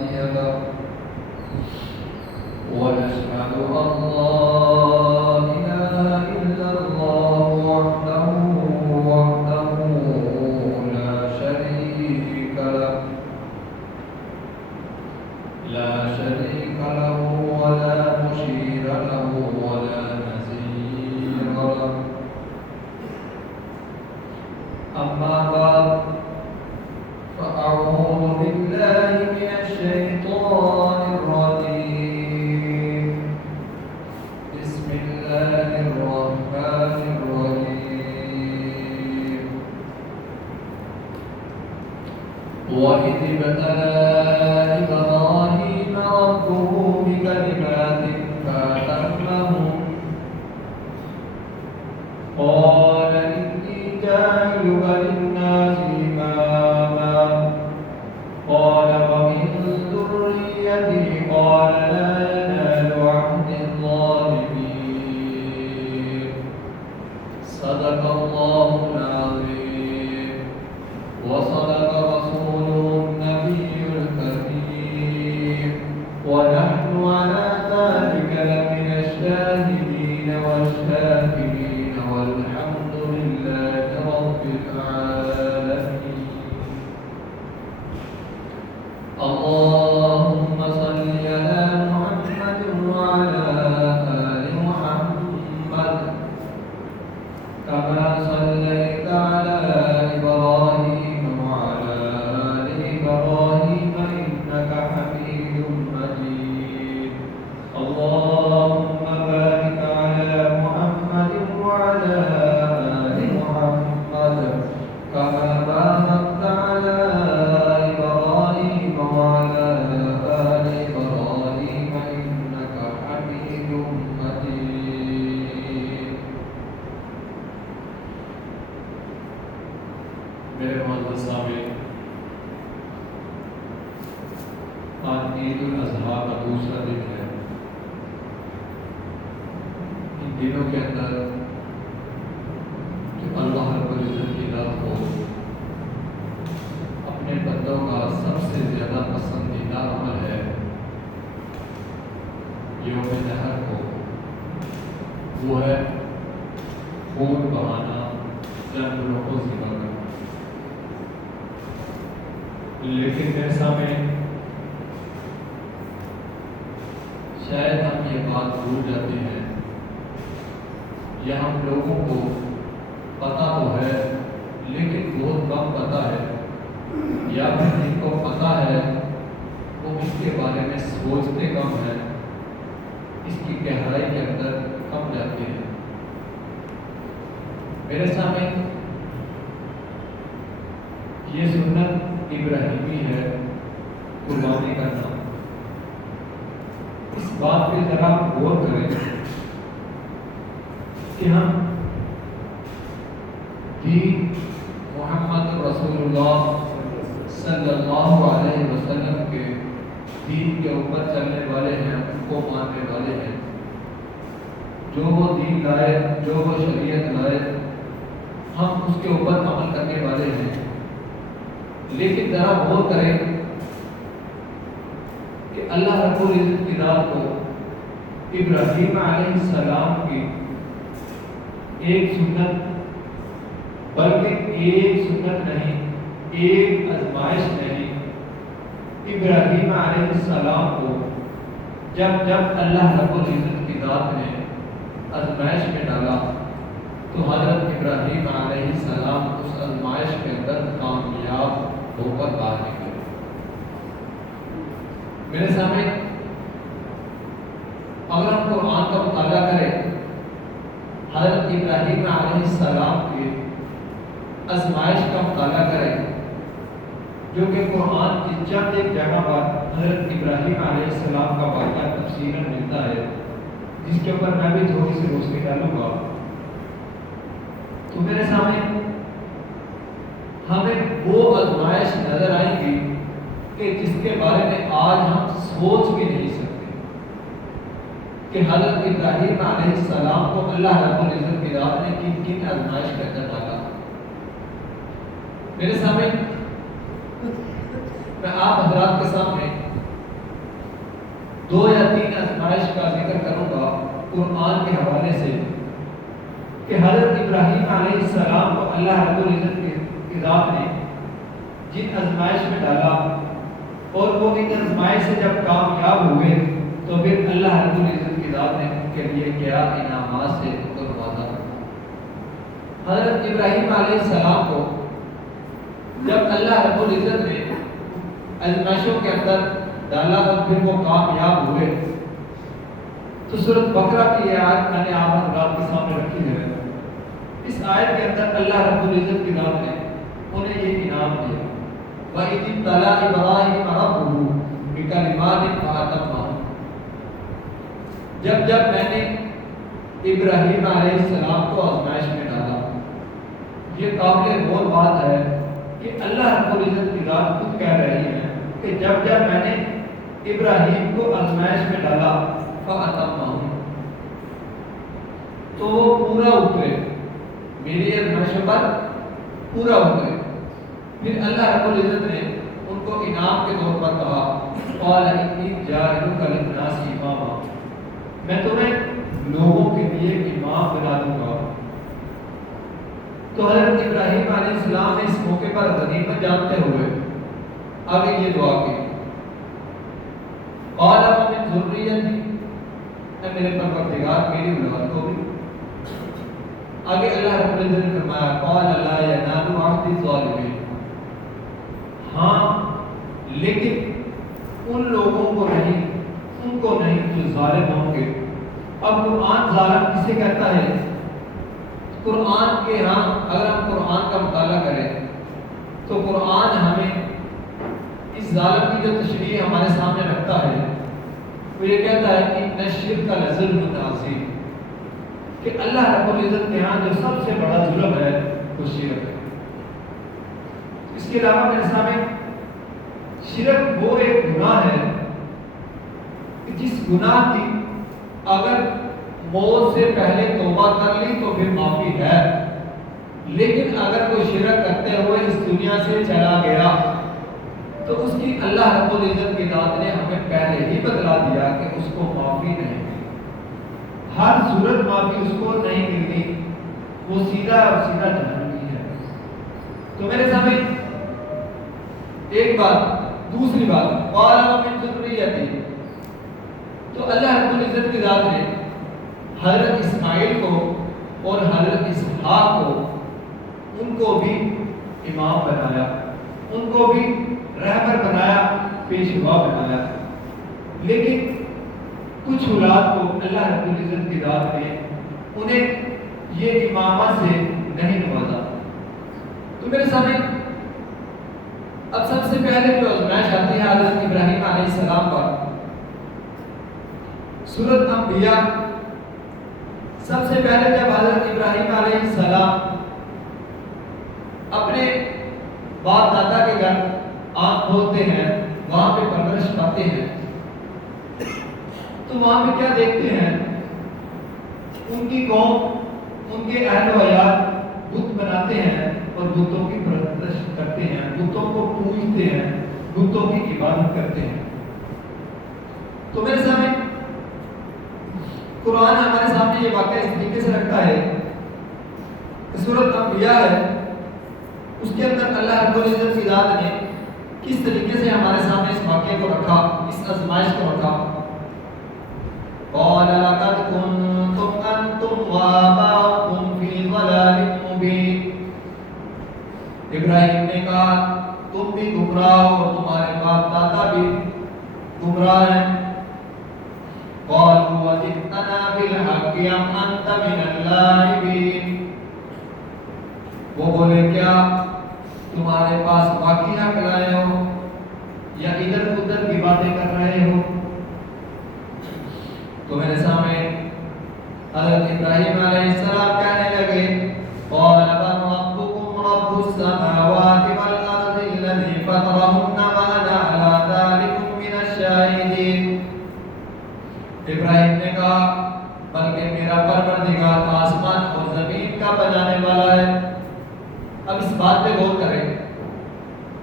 هادي له ونشهد أن لا إله إلا الله وحده لا شريك له ولا مشير له ولا نظير له. أما بعد فأعوذ بالله من الشيطان الرجيم. بسم الله الرحمن الرحيم. وإذ ابتلى إبراهيم ربه بكلمات فأتمهن قال إني جاعلك للناس إماما قال ومن ذريتي قال لا ينال عهد الظالمين. صدق الله العظيم وصدق رسوله النبي الكريم ونحن على ذلك لمن الشاهدين والشاكرين والحمد لله رب العالمين. اللهم صل على محمد وعلى آل محمد كما صليت على إبراهيم وعلى آل إبراهيم إنك حميد مجيد. اللهم بارك على محمد وعلى آل محمد كما باركت على إبراهيم وعلى آل إبراهيم إنك حميد مجيد. میرے معزز سامعین، آج عید الاضحیٰ کا دوسرا دن ہے. ان دنوں کے اندر جو اللہ رب العزت کی ذات کو اپنے بندوں کا سب سے زیادہ پسندیدہ عمل ہے یوم نحر کو، وہ ہے خون بہانا، جانوروں کو ذبح کرنا. لیکن میرے سامنے شاید ہم یہ بات بھول جاتے ہیں یا ہم لوگوں کو پتہ تو ہے لیکن بہت کم پتہ ہے، یا پھر جن کو پتہ ہے وہ اس کے بارے میں سوچتے کم ہیں، اس کی گہرائی کے اندر کم جاتے ہیں. میرے سامنے یہ سنت ابراہیمی ہے قربانی کرنا. اس بات پہ ذرا غور کریں کہ ہم دین محمد رسول اللہ صلی اللہ علیہ وسلم کے دین کے اوپر چلنے والے ہیں، ان کو ماننے والے ہیں. جو وہ دین لائے، جو وہ شریعت لائے، ہم اس کے اوپر عمل کرنے والے ہیں. لیکن ذرا غور کریں کہ اللہ رب العزت کی ذات کو ابراہیم علیہ السلام کی ایک سنت، بلکہ ایک سنت نہیں، ایک آزمائش نہیں، ابراہیم علیہ السلام کو جب اللہ رب العزت کی ذات نے آزمائش میں ڈالا تو حضرت ابراہیم علیہ السلام اس آزمائش کے اندر کامیاب ہو کر باہر نکلے. میرے سامنے اگر ہم قرآن کا مطالعہ کریں، حضرت ابراہیم علیہ السلام کی آزمائش کا مطالعہ کریں جو کہ قرآن کی چند ایک جگہ پر حضرت ابراہیم علیہ السلام کا واقعہ تفصیلاً ملتا ہے، جس کے اوپر میں بھی تھوڑی سی روشنی ڈالوں گا. تو میرے سامنے ہمیں وہ آزمائش نظر آئیں گی کہ جس کے بارے میں آج ہم سوچ بھی نہیں سکتے کہ حضرت ابراہیم علیہ السلام کو اللہ رب العزت کی ذات نے کن کن آزمائش کے اندر ڈالا. میرے سامنے میں آپ حضرات کے سامنے 2 یا 3 آزمائش کا ذکر کروں گا قرآن کے حوالے سے کہ حضرت ابراہیم علیہ السلام کو اللہ رب العزت کی ذات نے جن آزمائش میں ڈالا اور وہ ان آزمائش سے جب کامیاب ہوئے تو پھر اللہ رب العزت کی ذات نے ان کے لیے کیا انعامات سے ان کو نوازا۔ حضرت ابراہیم علیہ السلام کو جب اللہ رب العزت نے آزمائشوں کے اندر ڈالا اور پھر وہ کامیاب ہوئے تو سورۃ بقرہ کی یہ آیت میں نے آپ حضرات کے سامنے رکھی ہے۔ اس آیت کے اندر اللہ رب العزت کی ذات نے انہیں یہ انعام دیا، وَإِذِ ابْتَلَىٰ إِبْرَاهِيمَ رَبُّهُ بِكَلِمَاتٍ فَأَتَمَّهُنَّ، جب میں نے ابراہیم علیہ السلام کو آزمائش میں ڈالا۔ یہ قابل غور بات ہے کہ اللہ رب العزت کی ذات خود کہہ رہی ہے کہ جب میں نے ابراہیم کو آزمائش میں ڈالا فَأَتَمَّهُ، تو وہ پورا اترے، میری آزمائشوں پر پورا اترے۔ پھر اللہ رب العزت نے ان کو انعام کے طور پر کہا قَالَ إِنِّي جَاعِلُكَ لِلنَّاسِ إِمَامًا، میں تمہیں لوگوں کے لیے امام بنا دوں گا۔ تو حضرت ابراہیم علیہ السلام نے اس موقع پر غنیمت جانتے ہوئے آگے یہ دعا کی، قَالَ وَمِن ذُرِّيَّتِي، اے میرے پروردگار میری اولاد کو بھی۔ آگے اللہ رب العزت نے فرمایا قَالَ لَا يَنَالُ عَهْدِي الظَّالِمِينَ، ہاں لیکن ان لوگوں کو نہیں، ان کو نہیں جو ظالم ہوں گے۔ اب قرآن ظالم کسے کہتا ہے؟ قرآن کے ہاں اگر ہم قرآن کا مطالعہ کریں تو قرآن ہمیں اس ظالم کی جو تشریح ہمارے سامنے رکھتا ہے وہ یہ کہتا ہے کہ اِنَّ الشِّرْكَ لَظُلْمٌ عَظِيمٌ، کہ اللہ رب العزت کے ہاں جو سب سے بڑا ظلم ہے وہ شرک ہے۔ اس کے علاوہ میرے سامنے شرک وہ ایک گناہ ہے کہ جس گناہ کی اگر موت سے پہلے توبہ کر لی تو پھر معافی ہے، لیکن اگر کوئی شرک کرتے ہوئے اس دنیا سے چلا گیا تو اس کی اللہ رب العزت کی ذات نے ہمیں پہلے ہی بتلا دیا کہ اس کو معافی نہیں ملی، ہر صورت معافی اس کو نہیں ملتی، وہ سیدھا اور سیدھا جہنمی ہے۔ تو میرے سامنے ایک بات، دوسری بات قَالَ وَمِن ذُرِّيَّتِي، تو اللہ رب العزت کی ذات نے حضرت اسماعیل کو اور حضرت اسحاق کو ان کو بھی امام بنایا، ان کو بھی رہبر بنایا، پیشوا بنایا، لیکن کچھ اولاد کو اللہ رب العزت کی ذات نے انہیں یہ امامت سے نہیں نوازا۔ تو میرے سامنے اب سب سے پہلے جو آزمائش آتی ہے حضرت ابراہیم علیہ السلام پر، سورۃ انبیاء، سب سے پہلے جب حضرت ابراہیم علیہ السلام اپنے باپ دادا کے گھر آنکھ کھولتے ہیں، وہاں پہ پرورش پاتے ہیں، تو وہاں پہ کیا دیکھتے ہیں؟ ان کی قوم، ان کے اہل و عیال بت بناتے ہیں اور بتوں کی پرورش کرتے ہیں، بتوں کو پوجتے ہیں، بتوں کی عبادت کرتے ہیں۔ تو میرے سامنے قرآن ہمارے سامنے یہ واقعہ اس طریقے سے رکھتا ہے کہ سورۃ انبیاء ہے، اس کے اندر اللہ رب العزت کی ذات نے کس طریقے سے ہمارے سامنے اس واقعے کو رکھا، اس آزمائش کو رکھا۔ قَالَ لَقَدْ كُنْتُمْ أَنْتُمْ وَآبَاؤُكُمْ فِي ضَلَالٍ مُّبِينٍ، ابراہیم نے کہا تم بھی گمراہ ہو اور تمہارے باپ دادا بھی گمراہ ہیں۔ قَالُوا وَجِئْتَنَا بِالْحَقِّ أَمْ أَنْتَ مِنَ اللَّاعِبِينَ، وہ بولے کیا تمہارے پاس واقعی حق لائے ہو یا ادھر ادھر کی باتیں کر رہے ہو؟ تو میرے سامنے حضرت ابراہیم علیہ السلام کہنے لگے قَالَ بَلْ رَبُّكُمْ رَبُّ السَّمَاوَاتِ وَالْأَرْضِ الَّذِي فَطَرَهُنَّ وَأَنَا عَلَىٰ ذَٰلِكُم مِّنَ الشَّاهِدِينَ۔ ابراہیم نے کہا بلکہ میرا پروردگار آسمان اور زمین کا بنانے والا ہے۔ اب اس بات پہ غور کریں،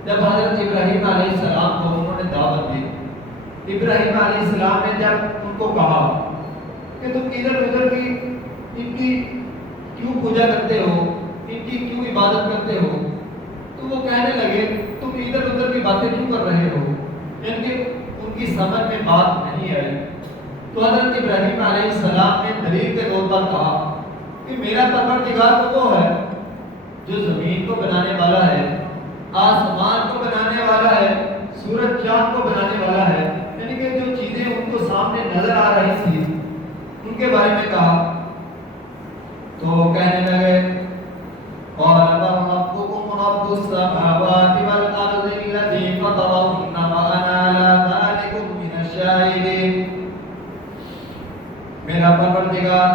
جب حضرت ابراہیم علیہ السلام کو انہوں نے دعوت دی ابراہیم علیہ السلام نے جب ان کو کہا کہ تم ادھر ادھر کی ان کی کیوں پوجا کرتے ہو، ان کی کیوں عبادت کرتے ہو، تو وہ کہنے لگے تم ادھر ادھر کی باتیں کیوں کر رہے ہو، یعنی کہ ان کی سمجھ میں بات نہیں آئی۔ تو حضرت ابراہیم علیہ السلام نے دلیل کے طور پر کہا کہ میرا پروردگار تو وہ ہے جو زمین کو بنانے والا ہے، آسمان کو بنانے والا ہے، سورج چاند کو بنانے والا ہے، یعنی کہ جو چیزیں ان کو سامنے نظر آ رہی تھی ان کے بارے میں کہا۔ تو کہنے لگے قال بل ربكم رب السماوات والارض الذي فطرهن وانا على ذلك من الشاهدين، میرا پروردگار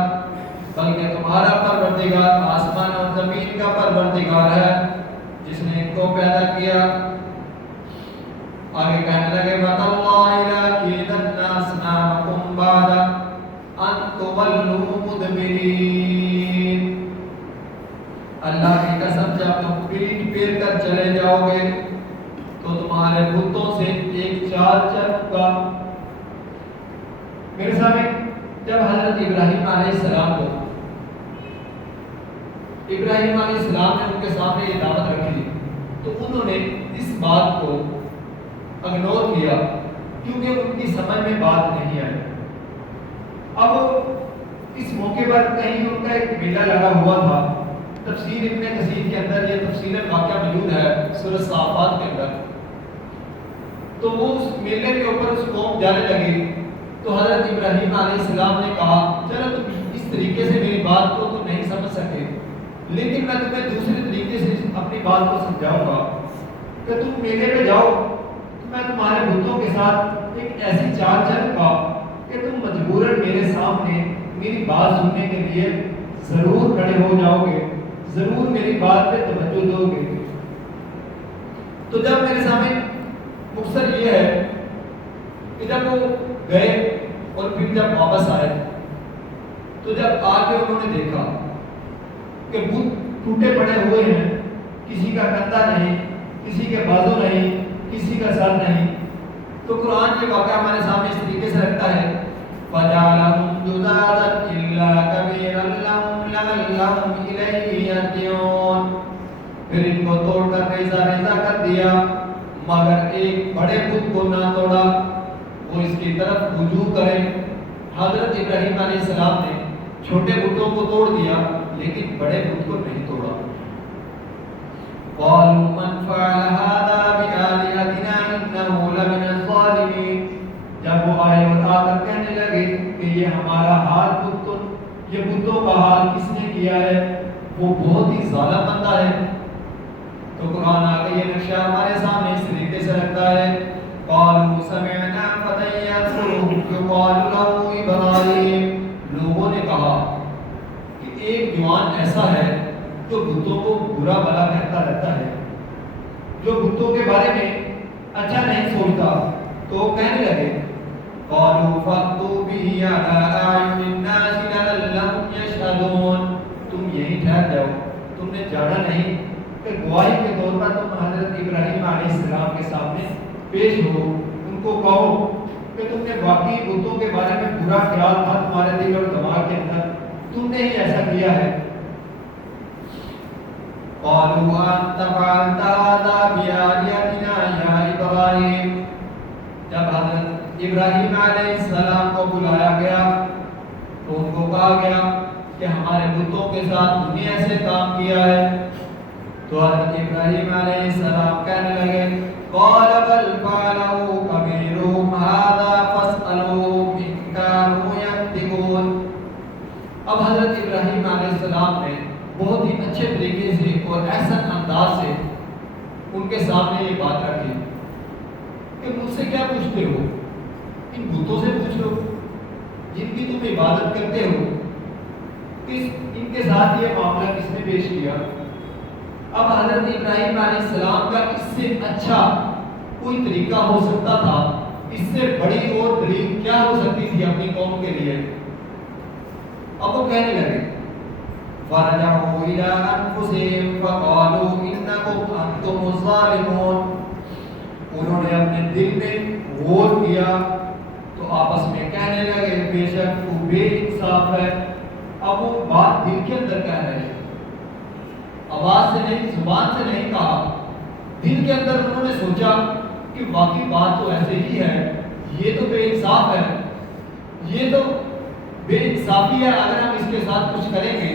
بلکہ تمہارا پروردگار آسمان اور زمین کا پروردگار ہے جس نے ان کو پیدا کیا۔ آگے کہنے لگے وَتَاللَّهِ لَأَكِيدَنَّ أَصْنَامَكُمْ بَعْدَ أَن تُوَلُّوا مُدْبِرِينَ، اللہ کی قسم جب تم پیٹ پھیر کر چلے جاؤ گے تو تمہارے بتوں سے ایک چال چلوں گا۔ میرے سامنے جب حضرت ابراہیم علیہ السلام کو ابراہیم علیہ السلام نے ان کے سامنے یہ دعوت رکھی تو انہوں نے اس بات کو اگنور کیا کیونکہ ان کی سمجھ میں بات نہیں آئی۔ اب اس موقع پر کہیں ان کا ایک میلہ لگا ہوا تھا، تفسیر ابن کثیر کے اندر یہ تفصیل واقعہ موجود ہے سورۃ صافات کے اندر۔ تو وہ اس میلے کے اوپر اس قوم جانے لگی تو حضرت ابراہیم علیہ السلام نے کہا چلو تم اس طریقے سے میری بات کو تو نہیں سمجھ سکے، لیکن میں تمہیں دوسرے طریقے سے اپنی بات کو سمجھاؤں گا کہ تم میلے پہ جاؤ تو میں تمہارے بتوں کے ساتھ ایک ایسی چال چلوں گا کہ تم مجبوراً میرے سامنے میری بات سننے کے لیے ضرور کھڑے ہو جاؤ گے، ضرور میری بات پہ توجہ دو گے۔ تو جب میرے سامنے مختصر یہ ہے کہ جب وہ گئے اور پھر جب واپس آئے تو جب آ کے انہوں نے دیکھا کہ بت ٹوٹے پڑے ہوئے ہیں، کسی کا کندھا نہیں، کسی کے بازو نہیں، کسی کا سر نہیں، تو قرآن یہ واقعہ ہمارے سامنے اس طریقے سے رکھتا ہے فَجَعَلَهُمْ جُذَاذًا إِلَّا كَبِيرًا لَهُمْ لَعَلَّهُمْ إِلَيْهِ يَرْجِعُونَ، پھر ان کو توڑ کر ریزہ ریزہ کر دیا مگر ایک بڑے بت کو نہ توڑا، وہ اس کی طرف رجوع کریں۔ حضرت ابراہیم علیہ السلام نے چھوٹے بتوں کو توڑ دیا لیکن بڑے بت کو نہیں توڑا۔ قالوا من فعل هذا بآلهتنا إنه لمن الظالمين، جب وہ آئے اور آ کر کہنے لگے کہ یہ ہمارا حال یہ بتوں کا حال کس نے کیا ہے، وہ بہت ہی ظالم بندہ ہے۔ تو قرآن آگے یہ نقشہ ہمارے سامنے اس طریقے سے رکھتا ہے قالوا سمعنا فتى يذكرهم يقال له إبراهيم، لوگوں نے کہا کہ ایک جوان ایسا ہے جو بتوں کو برا بھلا کہتا رہتا ہے، جو بتوں کے بارے میں اچھا نہیں سوچتا۔ تو وہ کہنے لگے قالوا فأتوا به على أعين الناس لعلهم يشهدون، تم یہیں ٹھہر جاؤ، تم نے جانا نہیں کہ گواہی کے طور پر تم حضرت ابراہیم علیہ السلام کے سامنے پیش ہو، ان کو کہو کہ تم نے واقعی بتوں کے بارے میں برا خیال تھا تمہارے دل اور دماغ کے اندر، تم نے ہی ایسا کیا ہے۔ قالوا أنت فعلت هذا بآلهتنا يا إبراهيم، جب حضرت ابراہیم علیہ السلام کو بلایا گیا تو ان کو کہا گیا کہ ہمارے بتوں کے ساتھ تم نے ایسے کام کیا ہے۔ تو حضرت ابراہیم علیہ السلام کہنے لگے قال بل فعلوا كبيرهم هذا فاسألوهم إن كانوا ينطقون، اب حضرت ابراہیم علیہ السلام نے بہت ہی اچھے طریقے سے اور احسن انداز سے ان کے سامنے یہ بات رکھی کہ مجھ سے کیا پوچھتے ہو، ان بتوں سے پوچھ لو جن کی تم عبادت کرتے ہو، ان کے ساتھ یہ معاملہ کس نے پیش کیا۔ اب حضرت ابراہیم علیہ السلام کا اس سے اچھا کوئی طریقہ ہو سکتا تھا، اس سے بڑی اور دلیل کیا ہو سکتی تھی اپنی قوم کے لیے۔ اب وہ کہنے لگے فَرَجَعُوا إِلَىٰ أَنفُسِهِمْ فَقَالُوا إِنَّكُمْ أَنْتُمُ الظَّالِمُونَ، انہوں نے اپنے دل میں غور کیا تو آپس میں کہنے لگے بے شک وہ بے انصاف ہے. اب وہ بات دل کے اندر کہہ رہے ہیں, آواز سے نہیں, زبان سے نہیں کہا, دل کے اندر انہوں نے سوچا کہ واقعی بات تو ایسے ہی ہے, یہ تو بے انصاف ہے, یہ تو بے انصافی ہے. اگر ہم اس کے ساتھ کچھ کریں گے,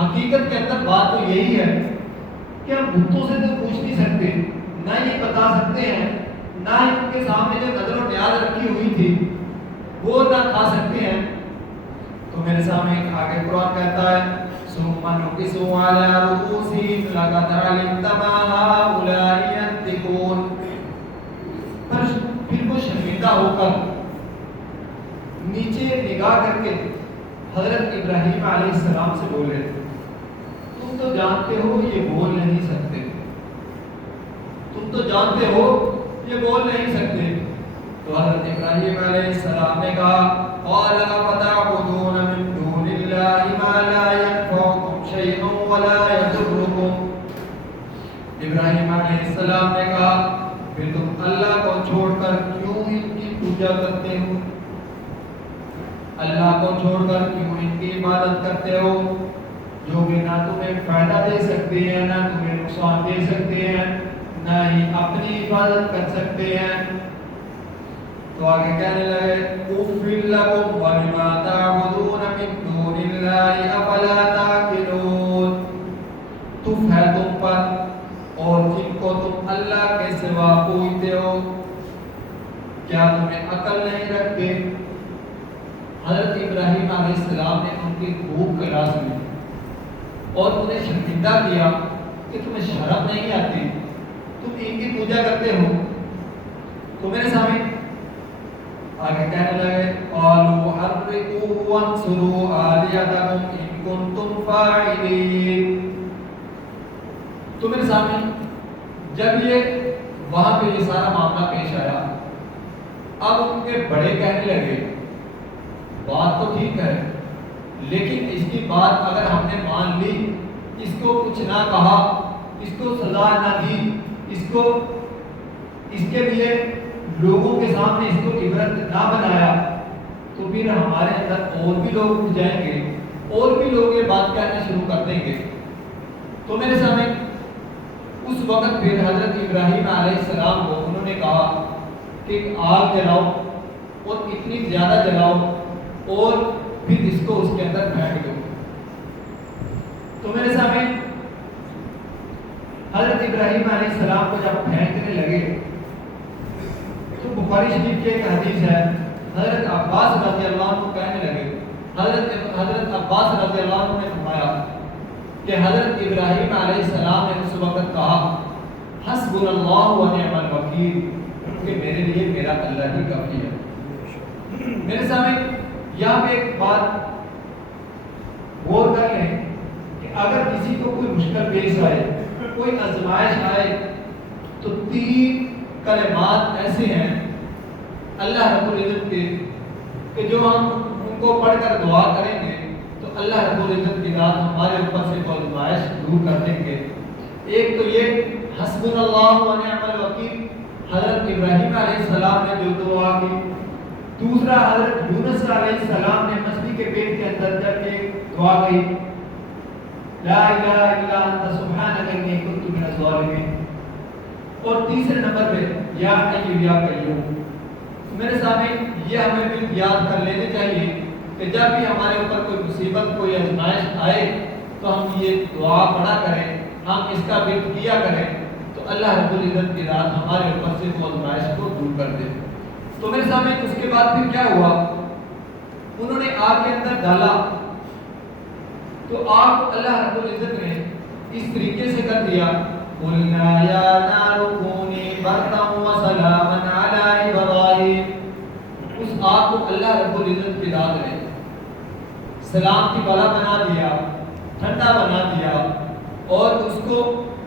حقیقت کے اندر بات تو یہی ہے کہ ہم بتوں سے تو پوچھ نہیں سکتے, نہ یہ بتا سکتے ہیں, نہ ان کے سامنے جو نظر و نیاز رکھی ہوئی تھی وہ نہ کھا سکتے ہیں. تو میرے سامنے آگے قرآن کہتا ہے ثم نكسوا على رؤوسهم لقد علمت ما هؤلاء ينطقون. پھر وہ شرمندہ ہو کر نیچے نگاہ کر کے حضرت ابراہیم علیہ السلام سے بولے تم تو جانتے ہو یہ بول نہیں سکتے, تم تو جانتے ہو یہ بول نہیں سکتے. تو حضرت ابراہیم علیہ السلام نے کہا قال فتعبدون من دون الله ما لا ينفعكم شيئا ولا يضركم. ابراہیم علیہ السلام نے کہا پھر تم اللہ کو چھوڑ کر کیوں ان کی پوجا کرتے ہو, اللہ کو چھوڑ کر کیوں ان کی عبادت کرتے ہو جو کہ نہ تمہیں فائدہ دے سکتے ہیں, نہ تمہیں نقصان دے سکتے ہیں, نہ ہی اپنی حفاظت کر سکتے ہیں. تو آگے کہنے لگے اُفِّلْ لَكُمْ وَلِمَا تَعْبُدُونَ مِن دُونِ اللَّهِ أَفَلَا تَعْقِلُونَ. تف ہے تم پر اور جن کو تم اللہ کے سوا پوجتے ہو, کیا تمہیں عقل نہیں رکھتے؟ حضرت ابراہیم علیہ السلام نے ان کی خوب کلا سنی اور انہیں شرمندہ کیا کہ تمہیں شرم نہیں آتی, تم ان کی پوجا کرتے ہو. تو میرے سامنے آگے کہنے لگے قالوا حرقوه وانصروا آلهتكم ان كنتم فاعلين. تو میرے سامنے جب یہ وہاں پہ یہ سارا معاملہ پیش آیا, اب ان کے بڑے کہنے لگے بات تو ٹھیک ہے لیکن اس کی بات اگر ہم نے مان لی, اس کو کچھ نہ کہا, اس کو سزا نہ دی, اس کے لیے لوگوں کے سامنے اس کو عبرت نہ بنایا, تو پھر ہمارے اندر اور بھی لوگ اٹھ جائیں گے, اور بھی لوگ یہ بات کہنا شروع کر دیں گے. تو میرے سامنے اس وقت پھر حضرت ابراہیم علیہ السلام کو انہوں نے کہا کہ آگ جلاؤ اور اتنی زیادہ جلاؤ اور پھر اس کو اس کے اندر پھینک دو. تو میرے سامنے حضرت ابراہیم علیہ السلام کو جب پھینکنے لگے تو بخاری شریف کی ایک حدیث ہے, حضرت عباس رضی اللہ عنہ کہنے لگے, حضرت عباس رضی اللہ عنہ نے فرمایا کہ حضرت ابراہیم علیہ السلام نے اس وقت کہا حسبنا اللہ و نعم الوکیل, کہ میرے لیے میرا اللہ ہی کافی ہے. میرے سامنے یہاں پہ ایک بات غور کر لیں کہ اگر کسی کو کوئی مشکل پیش آئے, کوئی آزمائش آئے, تو 3 کلمات ایسے ہیں اللہ رب العزت کے کہ جو ہم ان کو پڑھ کر دعا کریں گے تو اللہ رب العزت کی ذات ہمارے اوپر سے وہ آزمائش دور کر دیں گے. ایک تو یہ حسبنا اللہ و نعم الوکیل, حضرت ابراہیم علیہ السلام نے جو دعا کی. دوسرا حضرت یونس علیہ السلام نے مچھلی کے پیٹ کے اندر جب یہ دعا کی لا الہ الا انت سبحانک انی کنت من الظالمین. اور تیسرے نمبر پہ یا حی یا قیوم. میرے سامنے یہ ہمیں بھی یاد کر لینے چاہیے کہ جب بھی ہمارے اوپر کوئی مصیبت, کوئی آزمائش آئے تو ہم یہ دعا پڑھا کریں, ہم اس کا ورد کیا کریں, تو اللہ رب العزت کی ذات ہمارے اوپر سے وہ آزمائش کو دور کر دے. تو میرے سامنے اس کے بعد پھر کیا ہوا, انہوں نے آگ کے اندر ڈالا تو آگ اللہ رب العزت نے اس طریقے سے کر دیا قُلْنَا يَا نَارُ كُونِي بَرْدًا وَسَلَامًا عَلَىٰ إِبْرَاهِيمَ. اس آگ کو اللہ رب العزت کی ذات نے سلام کی بلا بنا دیا, ٹھنڈا بنا دیا, اور اس کو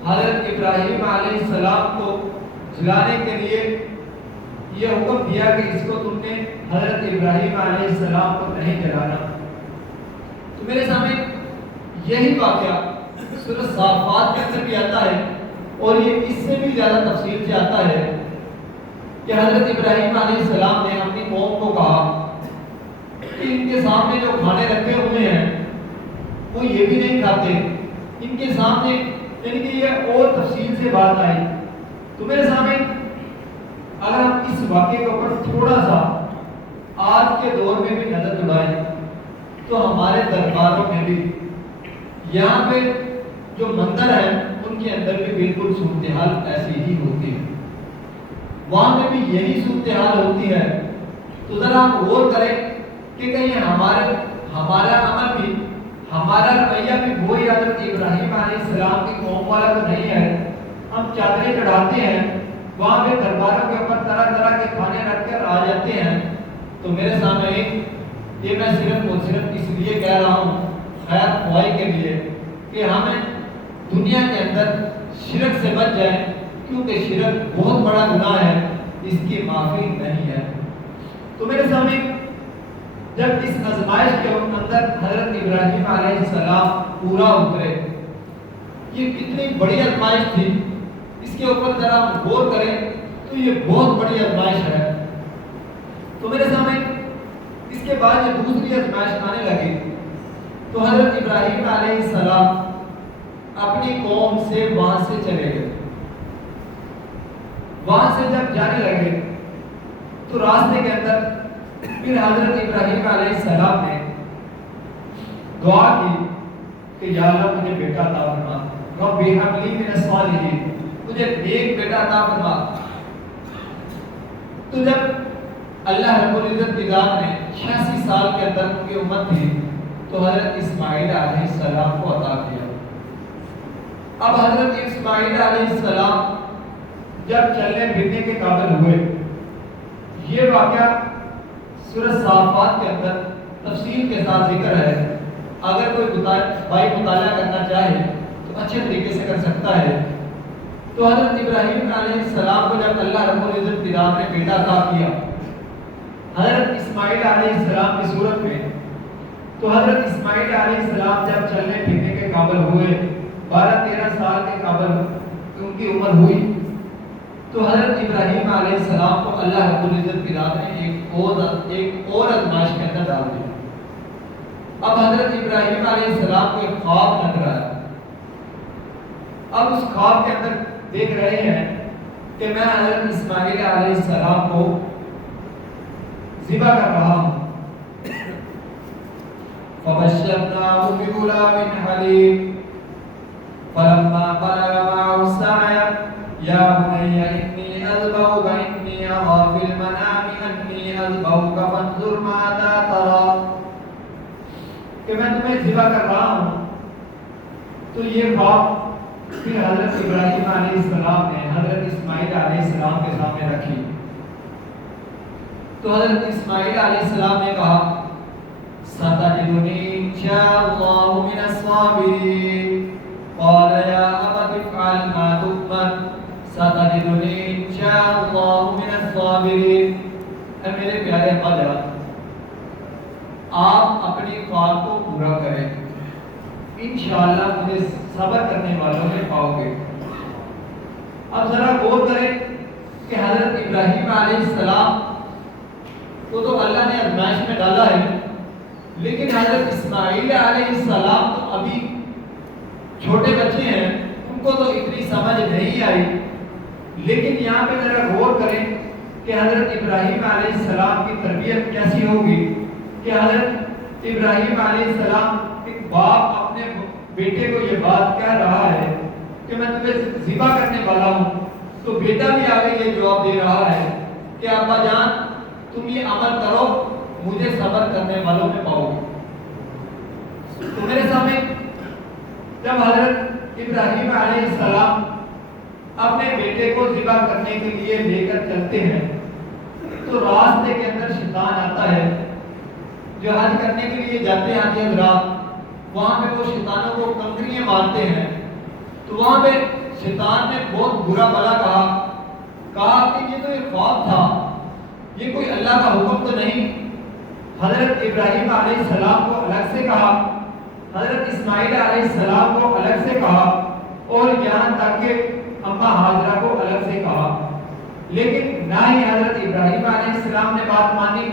حضرت ابراہیم علیہ السلام کو جلانے کے لیے یہ حکم دیا کہ اس کو تم نے حضرت ابراہیم علیہ السلام کو نہیں جلانا. تو میرے سامنے یہی واقعہ سورۃ صافات کے اندر بھی آتا ہے اور یہ اس سے بھی زیادہ تفصیل سے آتا ہے کہ حضرت ابراہیم علیہ السلام نے اپنی قوم کو کہا کہ ان کے سامنے جو کھانے رکھے ہوئے ہیں وہ یہ بھی نہیں کھاتے، ان کے سامنے، یعنی کہ یہ اور تفصیل سے بات آئی. تو میرے سامنے اگر ہم اس واقعے کے اوپر تھوڑا سا آج کے دور میں بھی نظر دوڑائیں تو ہمارے درباروں میں بھی یہاں پہ جو منظر ہے ان کے اندر بھی بالکل صورتحال ایسی ہی ہوتی ہے، وہاں پہ بھی یہی صورتحال ہوتی ہے. تو ذرا ہم غور کریں کہ کہیں ہمارا عمل بھی، ہمارا رویہ بھی وہی حضرت ابراہیم علیہ السلام کی قوم والا تو نہیں ہے. ہم چادریں چڑھاتے ہیں، وہاں پہ درباروں کے اوپر طرح طرح کے کھانے رکھ کر آ جاتے ہیں. تو میرے سامنے یہ میں صرف اور صرف اس لیے کہہ رہا ہوں خیر خواہی کے لیے کہ ہمیں دنیا کے اندر شرک سے بچ جائیں، کیونکہ شرک بہت بڑا گناہ ہے، اس کی معافی نہیں ہے. تو میرے سامنے جب اس آزمائش کے اندر حضرت ابراہیم علیہ السلام پورا اترے، یہ کتنی بڑی آزمائش تھی، اس کے اوپر ذرا ہم غور کریں تو یہ بہت بڑی آزمائش ہے. تو میرے سامنے اس کے بعد جب دوسری آزمائش آنے لگی تو حضرت ابراہیم علیہ السلام اپنی قوم سے وہاں سے چلے گئے. وہاں سے جب جانے لگے تو راستے کے اندر پھر حضرت ابراہیم علیہ السلام نے دعا کی کہ یا اللہ مجھے بیٹا عطا فرما، رب ہب لی من الصالحین، مجھے نیک بیٹا عطا فرما. تو جب اللہ رب العزت کی ذات نے 86 سال کے اندر ان کی امت تھی تو حضرت اسماعیل علیہ السلام کو عطا کیا. اب حضرت اسماعیل علیہ السلام جب چلنے پھرنے کے قابل ہوئے، یہ واقعہ سورہ صافات کے اندر تفصیل کے ساتھ ذکر ہے. اگر کوئی بھائی مطالعہ کرنا چاہے تو اچھے طریقے سے کر سکتا ہے. تو حضرت ابراہیم علیہ السلام کو جب اللہ رب العزت کی ذات نے بیٹا عطا کیا حضرت اسماعیل علیہ السلام کی صورت میں، تو حضرت اسماعیل علیہ السلام جب چلنے پھرنے کے قابل ہوئے، 12-13 سال کے قابل ان کی عمر ہوئی، تو حضرت ابراہیم علیہ السلام کو اللہ رب العزت کی ذات نے ایک اور آزمائش کے اندر ڈال دیا. اب حضرت ابراہیم علیہ السلام کو ایک خواب لگ رہا ہے. اب اس خواب کے اندر دیکھ رہے ہیں کہ میں حضرت اسماعیل علیہ السلام کو ذبح کر رہا ہوں. فبشرناه بغلام حليم فلما بلغ معه السعي يا بني إني أذبحك إني أرى في المنام أني أذبحك فانظر ماذا ترى، کہ میں تمہیں ذبح کر رہا ہوں. تو یہ خواب پھر حضرت ابراہیم علیہ السلام نے حضرت اسماعیل علیہ السلام کے سامنے رکھی. تو حضرت اسماعیل علیہ السلام نے کہا ستجدنی انشاءاللہ من الصابرین، قال یا ابت افعل ما تؤمر ستجدنی انشاءاللہ من الصابرین. اے میرے پیارے ابا جان، آپ اپنی خواب کو پورا کریں، انشاءاللہ مجھے صبر کرنے والوں میں پاؤ گے. اب ذرا غور کریں کہ حضرت ابراہیم علیہ السلام کو تو اللہ نے آزمائش میں ڈالا ہے، لیکن حضرت اسماعیل علیہ السلام تو ابھی چھوٹے بچے ہیں، ان کو تو اتنی سمجھ نہیں آئی. لیکن یہاں پہ ذرا غور کریں کہ حضرت ابراہیم علیہ السلام کی تربیت کیسی ہوگی کہ حضرت ابراہیم علیہ السلام ایک باپ اپنے بیٹے کو یہ بات کہہ رہا ہے کہ میں تمہیں ذبح کرنے والا ہوں، تو بیٹا بھی آگے یہ جواب دے رہا ہے کہ ابا جان تم یہ عمل کرو، مجھے صبر کرنے والوں میں پاؤ گے. تو میرے سامنے جب حضرت ابراہیم علیہ السلام اپنے بیٹے کو ذبح کرنے کے لیے لے کر چلتے ہیں تو راستے کے اندر شیطان آتا ہے. جو حج کرنے کے لیے جاتے ہیں حاجی حضرات، وہاں پہ وہ شیطانوں کو کنکریاں مارتے ہیں. تو وہاں پہ شیطان نے بہت برا بلا کہا کہ یہ تو ایک خواب تھا، یہ کوئی اللہ کا حکم تو نہیں. حضرت ابراہیم علیہ السلام کو الگ سے کہا، حضرت اسماعیل علیہ السلام کو الگ سے کہا، اور یہاں تک کہ اماں ہاجرہ کو الگ سے کہا. لیکن نہ ہی حضرت ابراہیم علیہ السلام نے بات مانی،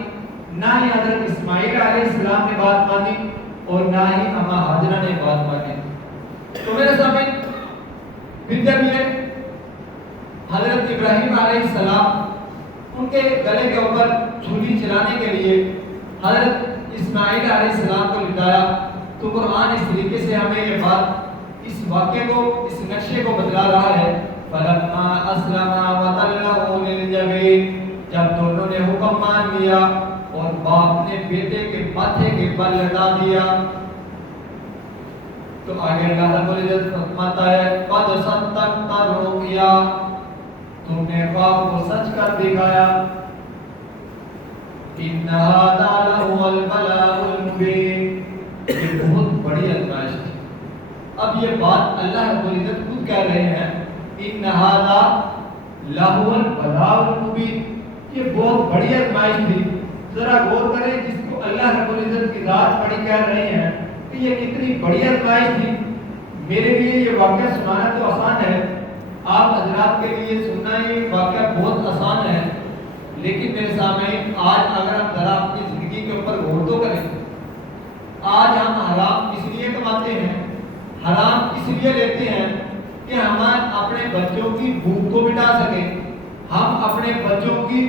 نہ ہی حضرت اسماعیل علیہ السلام نے بات مانی، اور نہ ہی اماں ہاجرہ نے بات مانی۔ تو میرے سامنے پھر جب یہ حضرت ابراہیم علیہ السلام ان کے گلے کے اوپر چھری چلانے کے لیے حضرت اسماعیل علیہ السلام کو لٹایا، تو قرآن اس طریقے سے ہمیں یہ بات، اس واقعے کو، اس نقشے کو بتلا رہا ہے۔ فَلَمَّا أَسْلَمَا وَتَلَّهُ لِلْجَبِينِ، جب دونوں نے حکم مان لیا اور باپ نے بیٹے کے ماتھے کے بل لٹا دیا، تو آگے اللہ رب العزت فرماتا ہے قَدْ صَدَّقْتَ الرُّؤْيَا، تم نے خواب کو سچ کر دکھایا۔ إِنَّ هَذَا لَهُوَ الْبَلَاءُ الْمُبِينُ، یہ بہت بڑی آزمائش تھی۔ اب یہ بات اللہ رب العزت خود کہہ رہے ہیں، إِنَّ هَذَا لَهُوَ الْبَلَاءُ الْمُبِينُ، یہ بہت بڑی آزمائش تھی۔ ذرا غور کریں جس کو اللہ رب العزت کی ذات بڑی کہہ رہے ہیں کہ یہ کتنی بڑی آزمائش تھی۔ میرے لیے یہ واقعہ سنانا تو آسان ہے، آپ حضرات کے لیے سننا یہ واقعہ بہت آسان ہے، لیکن میرے سامنے آج اگر ہم ذرا اپنی زندگی کے اوپر غور تو کریں، آج ہم حرام اس لیے کماتے ہیں، حرام اس لیے لیتے ہیں کہ ہم اپنے بچوں کی بھوک کو مٹا سکیں، ہم اپنے بچوں کی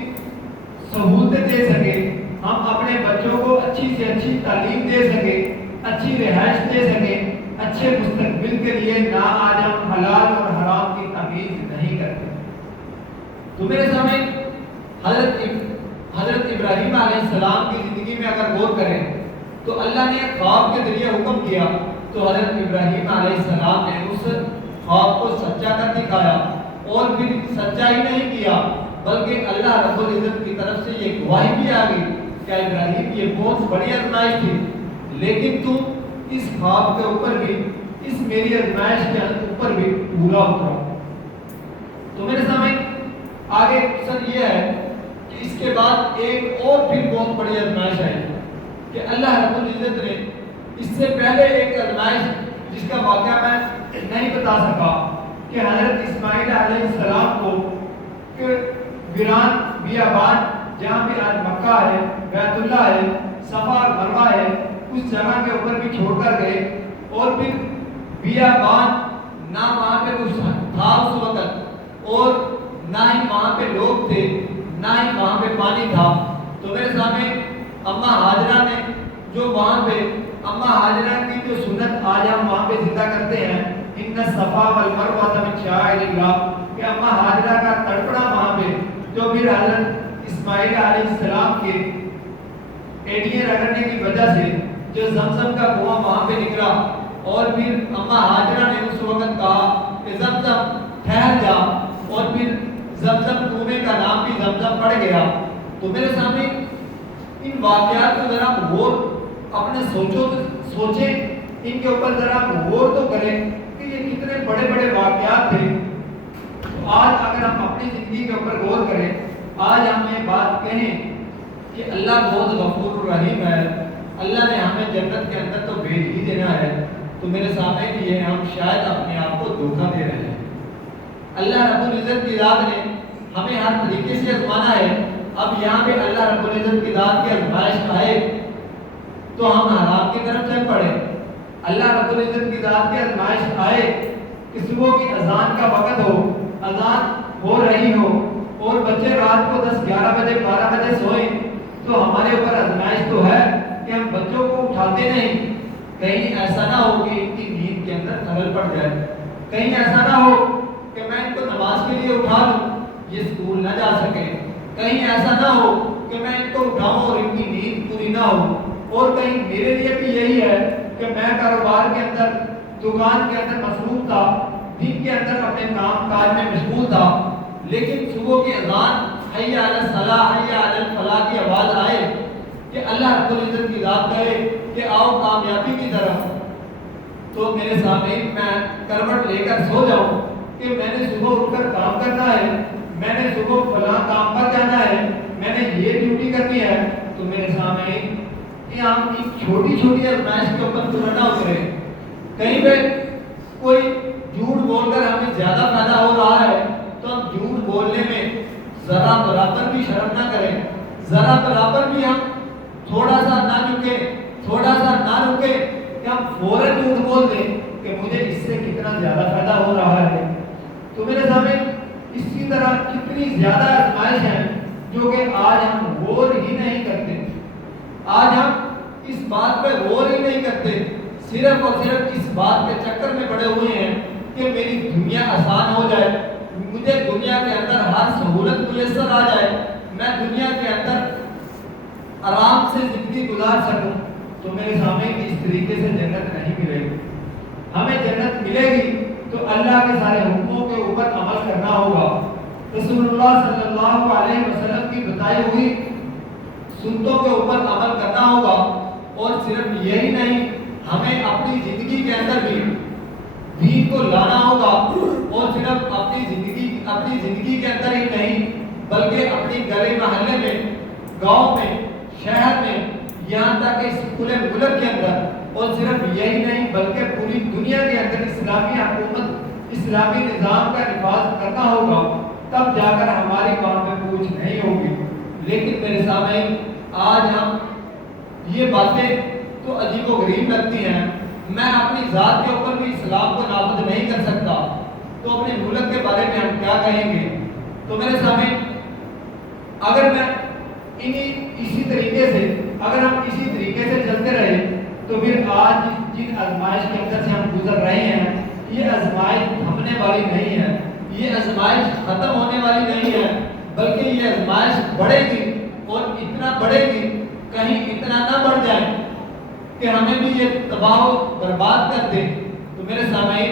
سہولتیں دے سکیں، ہم اپنے بچوں کو اچھی سے اچھی تعلیم دے سکیں، اچھی رہائش دے سکیں، اچھے مستقبل کے لیے نہ آج ہم حلال اور حرام کی تمیز نہیں کرتے۔ تو میرے سامنے حضرت ابراہیم علیہ السلام کی زندگی میں اگر غور کریں تو اللہ نے ایک خواب کے ذریعے حکم کیا، تو حضرت ابراہیم علیہ السلام نے اس خواب کو سچا کر دکھایا، اور پھر سچا ہی نہیں کیا بلکہ اللہ رب العزت کی طرف سے یہ گواہی بھی آ گئی کہ ابراہیم یہ بہت بڑی آزمائش تھی، لیکن تم اس خواب کے اوپر بھی، اس میری آزمائش کے اوپر بھی پورا اترو۔ تو میرے سامنے آگے سر یہ ہے کہ اس کے بعد ایک اور پھر بہت بڑی آزمائش ہے کہ اللہ رب العزت نے اس سے پہلے ایک آزمائش جس کا واقعہ میں نہیں بتا سکا کہ حضرت اسماعیل علیہ السلام کو کہ ویران بیابان جہاں بھی آج مکہ ہے، بیت اللہ ہے، صفا اور مروہ ہے، اس جگہ کے اوپر بھی چھوڑ کر گئے، اور پھر بیابان نہ وہاں پہ کچھ تھا اس وقت، اور نہ ہی وہاں پہ لوگ تھے، نہ ہی وہاں پہ پانی تھا۔ تو میرے سامنے اماں ہاجرہ نے جو وہاں پہ، اماں ہاجرہ کی جو سنت آج ہم وہاں پہ زندہ کرتے ہیں، ان الصفا والمروہ من شعائر اللہ، کہ اماں ہاجرہ کا تڑپنا وہاں پہ جو پھر حضرت اسماعیل علیہ السلام کے ایڈیاں رگڑنے کی وجہ سے جو زمزم کا کنواں وہاں پہ نکلا، اور پھر اماں ہاجرہ نے اس وقت کہا کہ زمزم ٹھہر جا، اور پھر زمزم کنویں کا نام بھی زمزم پڑ گیا۔ تو میرے سامنے ان واقعات کو ذرا غور اپنے سوچیں، ان کے اوپر ذرا غور تو کریں کہ یہ کتنے بڑے بڑے واقعات تھے۔ تو آج اگر ہم اپنی زندگی کے اوپر غور کریں، آج ہم یہ بات کہیں کہ اللہ بہت غفور الرحیم ہے، اللہ نے ہمیں جنت کے اندر تو بھیج ہی دینا ہے، تو میرے سامنے بھی یہ ہم شاید اپنے آپ کو دھوکہ دے رہے ہیں۔ اللہ رب العزت کی ذات نے ہمیں ہر طریقے سے آزمانا ہے۔ اب یہاں پہ اللہ رب العزت کی ذات کی آزمائش آئے تو ہم حرام کی طرف چل پڑے، اللہ رب العزت کی ذات کی آزمائش آئے کہ صبح کی اذان کا وقت ہو، اذان ہو رہی ہو اور بچے رات کو 10 11 بجے 12 بجے سوئیں، تو ہمارے اوپر آزمائش تو ہے کہ ہم بچوں کو اٹھاتے نہیں، کہیں ایسا نہ ہو کہ ان کی نیند کے اندر خلل پڑ جائے، کہیں ایسا نہ ہو کہ میں ان کو نماز کے لیے اٹھا لوں یہ اسکول نہ جا سکے، کہیں ایسا نہ ہو کہ میں ان کو اٹھاؤں اور ان کی نیند پوری نہ ہو، اور کہیں میرے لیے بھی یہی ہے کہ میں کاروبار کے اندر، دکان کے اندر مصروف تھا، دن کے اندر اپنے کام کاج میں مشغول تھا، لیکن صبح کی اذان حی علی الصلاۃ حی علی الفلاح کی آواز آئے کہ اللہ رب العزت کی ذات کہے کہ آؤ کامیابی کی طرف، تو میرے سامنے میں کروٹ لے کر سو جاؤں کہ میں نے صبح اٹھ کر کام کرنا ہے، میں نے صبح فلاں کام پر جانا ہے، میں نے یہ ڈیوٹی کرنی ہے، تو میرے سامنے کہ ہم ان چھوٹی چھوٹی آزمائش کے اوپر ترنا نہ اترے، کہیں پہ کوئی جھوٹ بول کر ہمیں زیادہ فائدہ ہو رہا ہے تو ہم جھوٹ بولنے میں ذرا برابر بھی شرم نہ کریں، ذرا برابر بھی ہم تھوڑا سا نہ جھکے، تھوڑا سا نہ رکے کہ ہم فوراً جھوٹ بول دیں کہ مجھے اس سے کتنا زیادہ فائدہ ہو رہا ہے۔ تو میرے سامنے اسی طرح کتنی زیادہ آزمائش ہیں جو کہ آج ہم غور ہی نہیں کرتے، آج ہم اس بات پہ غور ہی نہیں کرتے، صرف اور صرف اس بات کے چکر میں پڑے ہوئے ہیں کہ میری دنیا آسان ہو جائے، مجھے دنیا کے اندر ہر سہولت میسر آ جائے، میں دنیا کے اندر آرام سے زندگی گزار سکوں۔ تو میرے سامنے اس طریقے سے جنت نہیں ملے گی۔ ہمیں جنت ملے گی تو اللہ کے سارے حکموں کے اوپر عمل کرنا ہوگا، رسول اللہ صلی اللہ علیہ وسلم کی بتائی ہوئی سنتوں کے اوپر عمل کرنا ہوگا، اور صرف یہی نہیں، ہمیں اپنی زندگی کے اندر بھی دین کو لانا ہوگا، اور صرف اپنی زندگی کے اندر ہی نہیں بلکہ اپنی گلی محلے میں، گاؤں میں، شہر میں، یہاں تک کہ اس پورے ملک کے اندر، اور صرف یہی نہیں بلکہ پوری دنیا کے اندر اسلامی حکومت، اسلامی نظام کا نفاذ کرنا ہوگا، تب جا کر ہماری قوم میں پوچھ نہیں ہوگی۔ لیکن میرے سامنے آج ہم یہ باتیں تو عجیب و غریب لگتی ہیں، میں اپنی ذات کے اوپر بھی اسلام کو نافذ نہیں کر سکتا، تو اپنے ملک کے بارے میں ہم کیا کہیں گے؟ تو میرے سامنے اگر میں اسی طریقے سے چلتے رہے تو پھر آج جن آزمائش کے اندر سے ہم گزر رہے ہیں، یہ آزمائش تھمنے والی نہیں ہے، یہ آزمائش ختم ہونے والی نہیں ہے، بلکہ یہ آزمائش بڑھے گی، اور اتنا بڑھے گی کہیں اتنا نہ بڑھ جائے کہ ہمیں بھی یہ تباہ و برباد کر دے۔ تو میرے سامعین،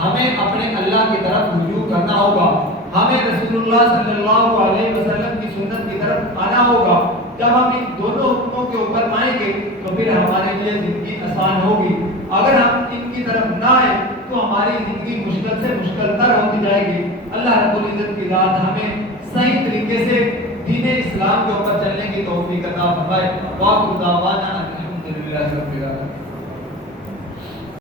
ہمیں اپنے اللہ کی طرف رجوع کرنا ہوگا، ہمیں رسول اللہ صلی اللہ علیہ وسلم کی سنت کی طرف آنا ہوگا۔ جب ہم ان دونوں حکموں کے اوپر آئیں گے تو پھر ہمارے لیے زندگی آسان ہوگی، اگر ہم ان کی طرف نہ آئیں تو ہماری زندگی مشکل سے مشکل تر ہوتی جائے گی۔ اللہ رب العزت کی ذات ہمیں صحیح طریقے سے دین اسلام کے اوپر چلنے کی توفیق عطا فرمائے۔ وآخر دعوانا الحمدللہ رب العالمین۔